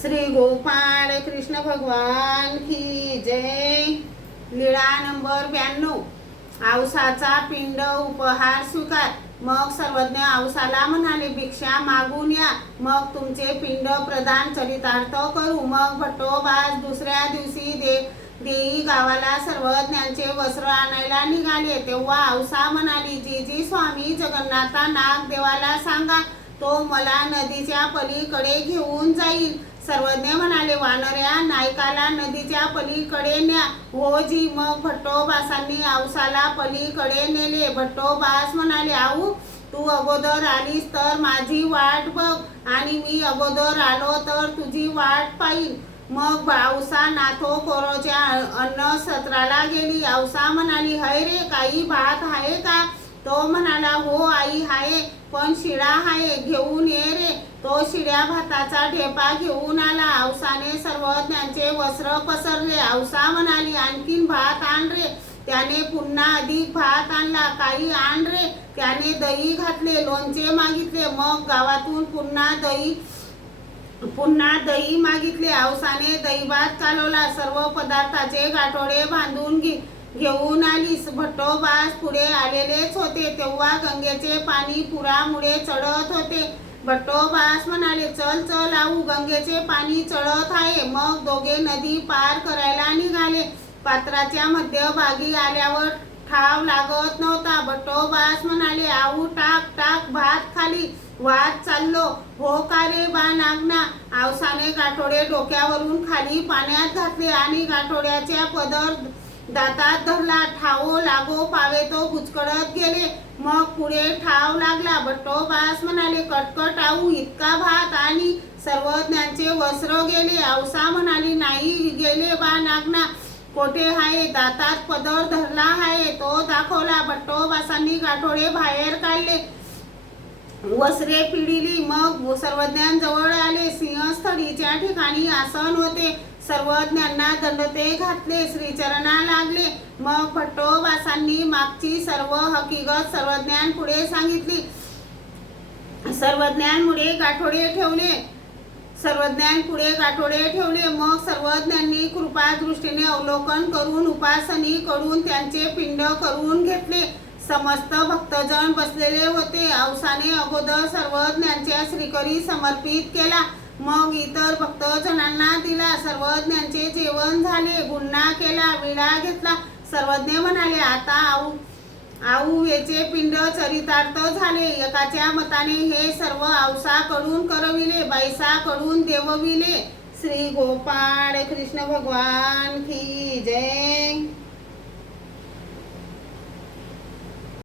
श्री गोपाळ कृष्ण भगवान की जय। लीळा नंबर 92। औसाचा पिंड उपहार स्वीकार। मग सर्वज्ञ औसाला म्हणाले, भिक्षा मागून या, मग तुमचे पिंड प्रदान चरितार्थ करू। मग भट्टोबास दुसऱ्या दिवशी देई गावाला सर्वज्ञांचे वस्त्र आणायला निघाले। तेव्हा औसा म्हणाली, जी स्वामी जगन्नाथा नाग देवाला सांगा, तो मला नदीच्या पलीकडे घेऊन जाईल। सर्वज्ञ म्हणाले, वानऱ्या नायकाला नदीच्या पलीकडे न्या। हो जी। मग भट्टोबासांनी औसाला पलीकडे नेले। भट्टोबास म्हणाले, आऊ तू अगोदर आलीस तर माझी वाट बघ, आणि मी अगोदर आलो तर तुझी वाट पाहिन। मग औसा नाथो कोरोच्या अन्न सत्राला गेली। औसा म्हणाली, हाय रे, काही भात आहे का? तो म्हणाला, हो आई आहे, पण शिळा आहे, घेऊन ये रे। तो शिळ्या भाताचा ढेपा घेऊन आला। औसाने सर्वज्ञांचे वस्त्र पसरले। औसा म्हणाली, आणखीन भात आण रे। त्याने पुन्हा अधिक भात आणला। काही आण रे। त्याने दही घातले, लोणचे मागितले। मग गावातून पुन्हा दही मागितले। औसाने दहीभात कालवला। सर्व पदार्थाचे गाठोडे बांधून घेऊन आलीस। भट्टोबास पुढे आलेलेच होते, तेव्हा गंगेचे पाणी पुरामुळे चढत होते। भट्टोबास म्हणाले, चल चल आऊ, गंगेचे पाणी चढत आहे। मग दोघे नदी पार करायला निघाले। पात्राच्या मध्यभागी आल्यावर ठाव लागत नव्हता। भट्टोबास म्हणाले, आऊ टाक टाक भात खाली, वाद चाललो हो का रे बा नागना। औसाने गाठोडे डोक्यावरून खाली पाण्यात घातले आणि गाठोड्याच्या पदर दातात धरला। ठावो लागो पावे तो बुचकळत गेले। मग पुढे ठाव लागला। भट्टोबास म्हणाले, कटकट आऊ, इतका भात आणि सर्वज्ञांचे वस्त्र गेले। औसा म्हणाली, नाही गेले बा नागना, कोठे आहे? दातात पदर धरला आहे, तो दाखवला। भट्टोबासांनी गाठोडे बाहेर काढले, वस्त्रे पिळली। मग सर्वज्ञांजवळ आले। सिंहस्थळीच्या ठिकाणी आसन होते। सर्वज्ञांना दंडते घातले, श्रीचरणा लागले। मग भट्टोबासांनी मागची सर्व हकीकत सर्वज्ञांपुढे सांगितली। सर्वज्ञांपुढे गाठोडे ठेवले। मग सर्वज्ञांनी कृपादृष्टीने अवलोकन करून उपासनी कडून त्यांचे पिंड करून घेतले। समस्त भक्तजन बसलेले होते। औसाने अगोदर सर्वज्ञांच्या श्रीकरी समर्पित केला, मग इतर भक्तजनांना दिला। सर्वज्ञांचे जेवण झाले, गुन्हा केला, विडा घेतला। सर्वज्ञ म्हणाले, आता आऊवेचे पिंड चरितार्थ झाले। एकाच्या मताने हे सर्व औसाकडून करविले, बाईसाकडून देवविले। श्री गोपाळ कृष्ण भगवान की